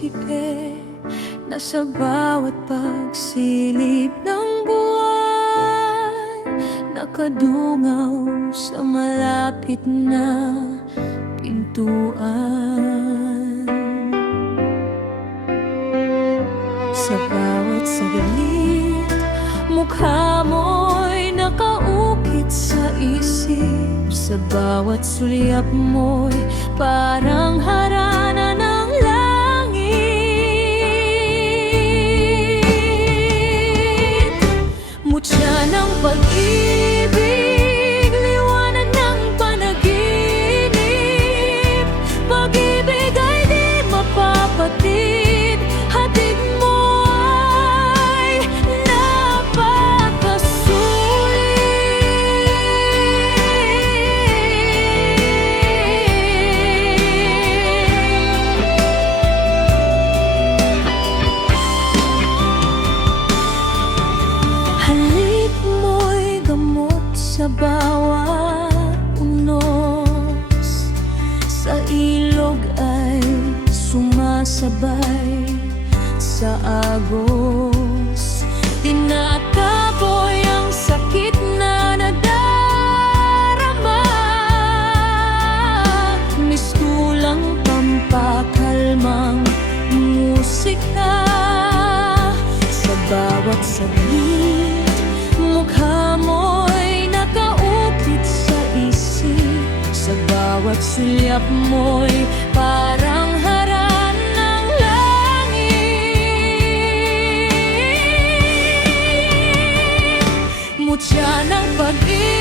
musike na sa bawat pagsilip ng buwan nakadungaw sa malapit na pintuan. Sa bawat saglit, mukha mo'y nakaukit sa isip. Sa bawat sulyap mo'y parang harana ng langit. Mutya ng pag-ibig, liwanag ng panaginip. Pag-ibig ay di mapapatid, hatid mo ay halik mo'y gamot sa bawat unos. Sa ilog ay sumasabay sa agos. Tinataboy ang sakit na nadarama. Mistulang pampakalmang musika. Sa bawat saglit, mukha mo'y nakaukit sa isip. Sa bawat sulyap mo'y parang harana ng langit. Mutya ng pag-ibig,